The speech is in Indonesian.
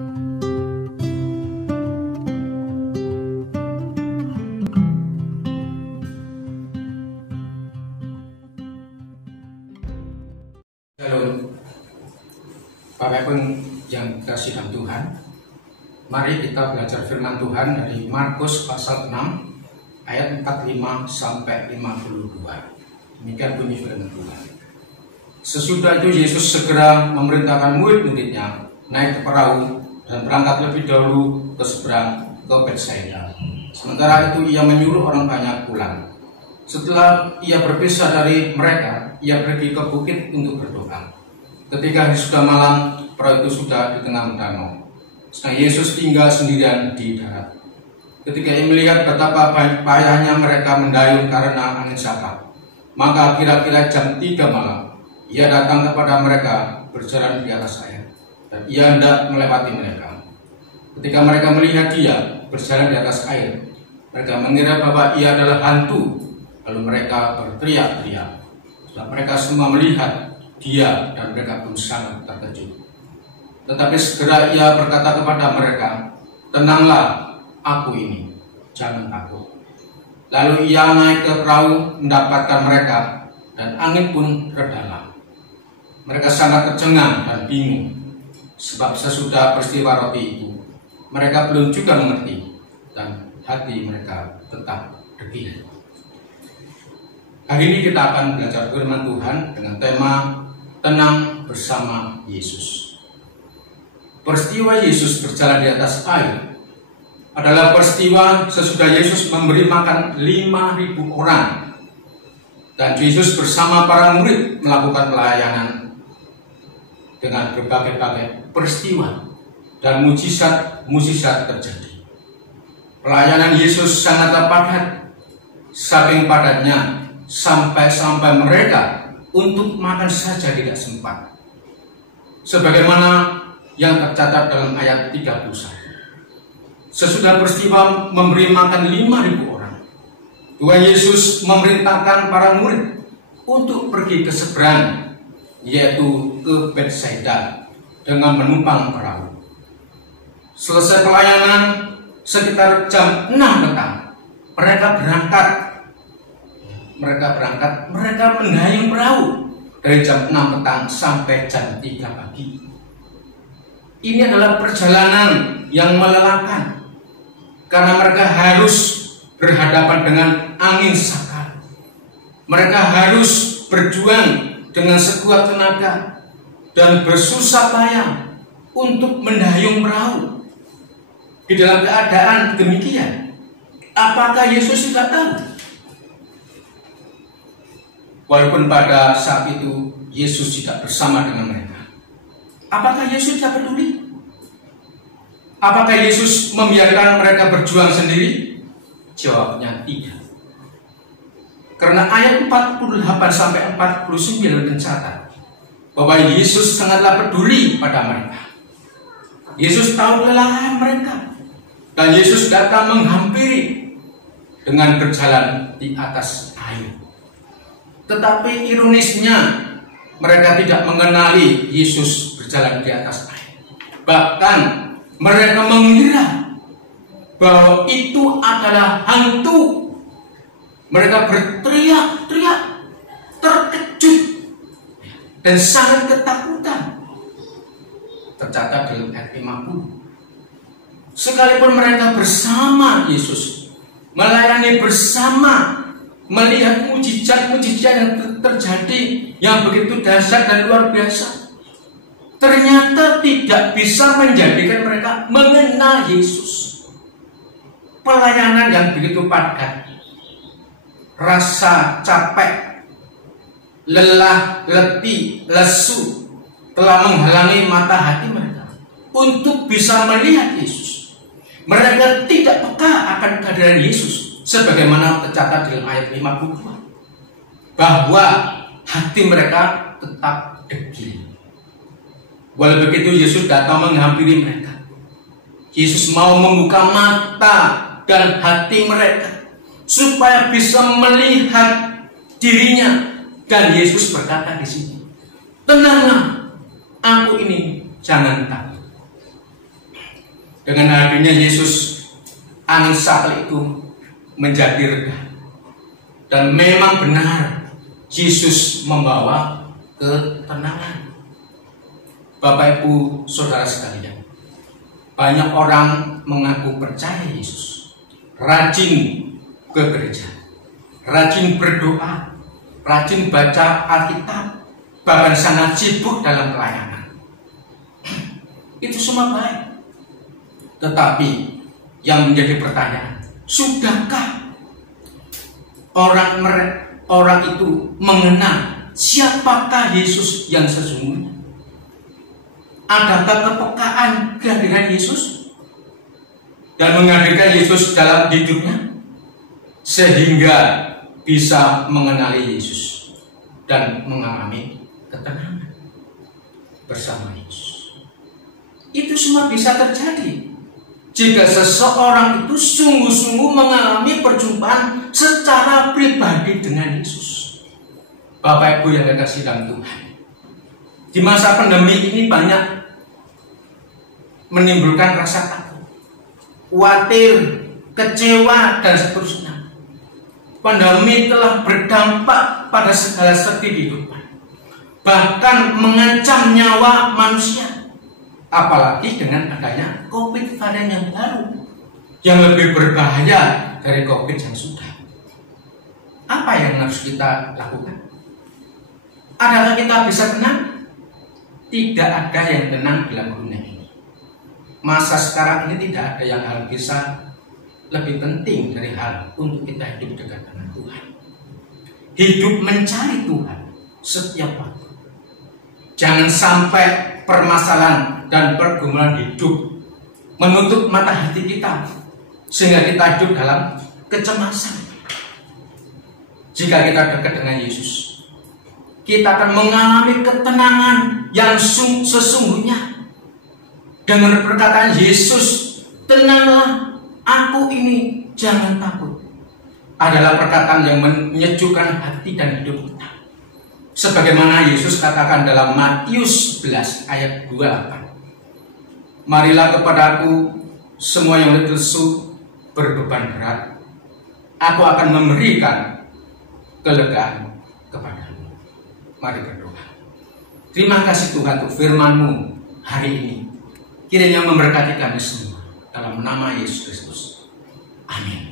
Shalom, Bapak Ibu yang dikasihi dalam Tuhan. Mari kita belajar firman Tuhan dari Markus pasal 6 ayat 45 sampai 52. Demikian bunyi firman Tuhan. Sesudah itu Yesus segera memerintahkan murid-muridnya naik ke perahu dan berangkat lebih dahulu ke seberang ke Betsaida. Sementara itu ia menyuruh orang banyak pulang. Setelah ia berpisah dari mereka, ia pergi ke bukit untuk berdoa. Ketika hari sudah malam, perahu itu sudah di tengah danau. Sedang Yesus tinggal sendirian di darat. Ketika ia melihat betapa payahnya mereka mendayung karena angin sapat, maka kira-kira jam 3 malam, ia datang kepada mereka berjalan di atas air, dan ia hendak melewati mereka. Ketika mereka melihat dia berjalan di atas air, mereka mengira bahwa ia adalah hantu. Lalu mereka berteriak-teriak. Setelah mereka semua melihat dia, dan mereka pun sangat terkejut. Tetapi segera ia berkata kepada mereka, "Tenanglah, aku ini, jangan takut." Lalu ia naik ke perahu mendapatkan mereka, dan angin pun redalah. Mereka sangat tercengang dan bingung, sebab sesudah peristiwa roti itu, mereka belum juga mengerti, dan hati mereka tetap degil. Hari ini kita akan belajar firman Tuhan dengan tema Tenang bersama Yesus. Peristiwa Yesus berjalan di atas air adalah peristiwa sesudah Yesus memberi makan 5.000 orang, dan Yesus bersama para murid melakukan pelayanan dengan berbagai-bagai peristiwa dan mujizat terjadi. Pelayanan Yesus sangatlah padat, saking padatnya sampai mereka untuk makan saja tidak sempat. Sebagaimana yang tercatat dalam ayat 31. Sesudah peristiwa memberi makan 5.000 orang, Tuhan Yesus memerintahkan para murid untuk pergi ke seberang, yaitu ke Betsaida, dengan menumpang perahu. Selesai pelayanan sekitar jam 6 petang, mereka mendayung perahu dari jam 6 petang sampai jam 3 pagi. Ini adalah perjalanan yang melelahkan, karena mereka harus berhadapan dengan angin sakar. Mereka harus berjuang dengan sekuat tenaga dan bersusah payah untuk mendayung perahu. Di dalam keadaan demikian, apakah Yesus tidak tahu? Walaupun pada saat itu Yesus tidak bersama dengan mereka, apakah Yesus tidak peduli? Apakah Yesus membiarkan mereka berjuang sendiri? Jawabnya tidak. Karena ayat 48 sampai 49 mencatat bahwa Yesus sangatlah peduli pada mereka. Yesus tahu kelelahan mereka, dan Yesus datang menghampiri dengan berjalan di atas air. Tetapi ironisnya, mereka tidak mengenali Yesus berjalan di atas air. Bahkan mereka mengira bahwa itu adalah hantu. Mereka berteriak-teriak, terkejut, dan sangat ketakutan. Tercatat dalam ayat 50. Sekalipun mereka bersama Yesus, melayani bersama, melihat mujizat-mujizat yang terjadi yang begitu dahsyat dan luar biasa, ternyata tidak bisa menjadikan mereka mengenal Yesus. Pelayanan yang begitu padat, rasa capek, lelah, letih, lesu telah menghalangi mata hati mereka untuk bisa melihat Yesus. Mereka tidak peka akan kehadiran Yesus, sebagaimana tercatat dalam ayat 52, bahwa hati mereka tetap degil. Walau begitu, Yesus datang menghampiri mereka. Yesus mau membuka mata dan hati mereka supaya bisa melihat dirinya. Dan Yesus berkata di sini, "Tenanglah, aku ini, jangan takut." Dengan hadirnya Yesus, angin sakal itu menjadi reda. Dan memang benar, Yesus membawa ketenangan. Bapak, Ibu, Saudara sekalian, banyak orang mengaku percaya Yesus, rajin ke gereja, rajin berdoa, rajin baca Alkitab, bahkan sangat sibuk dalam pelayanan. Itu semua baik. Tetapi yang menjadi pertanyaan, sudahkah orang itu mengenal siapakah Yesus yang sesungguhnya? Adakah kepekaan kehadiran Yesus dan menghadirkan Yesus dalam hidupnya sehingga bisa mengenali Yesus dan mengalami ketenangan bersama Yesus? Itu semua bisa terjadi jika seseorang itu sungguh-sungguh mengalami perjumpaan secara pribadi dengan Yesus. Bapak Ibu yang dikasihi dalam Tuhan, di masa pandemi ini banyak menimbulkan rasa takut, khawatir, kecewa, dan seterusnya. Pandemi telah berdampak pada segala segi kehidupan, bahkan mengancam nyawa manusia. Apalagi dengan adanya COVID varian yang baru, yang lebih berbahaya dari COVID yang sudah. Apa yang harus kita lakukan? Adakah kita bisa tenang? Tidak ada yang tenang dalam dunia ini. Masa sekarang ini tidak ada yang hal bisa lebih penting dari hal untuk kita hidup dekat dengan Tuhan. Hidup mencari Tuhan setiap waktu. Jangan sampai permasalahan dan pergumulan hidup menutup mata hati kita sehingga kita hidup dalam kecemasan. Jika kita dekat dengan Yesus, kita akan mengalami ketenangan yang sesungguhnya. Dengan perkataan Yesus, tenanglah, aku ini, jangan takut, adalah perkataan yang menyejukkan hati dan hidup kita. Sebagaimana Yesus katakan dalam Matius 11 ayat 28. Marilah kepadaku semua yang lesu berbeban berat, aku akan memberikan kelegaan kepadamu. Mari berdoa. Terima kasih Tuhan untuk firman-Mu hari ini. Kiranya memberkati kami semua dalam nama Yesus Kristus. Amin.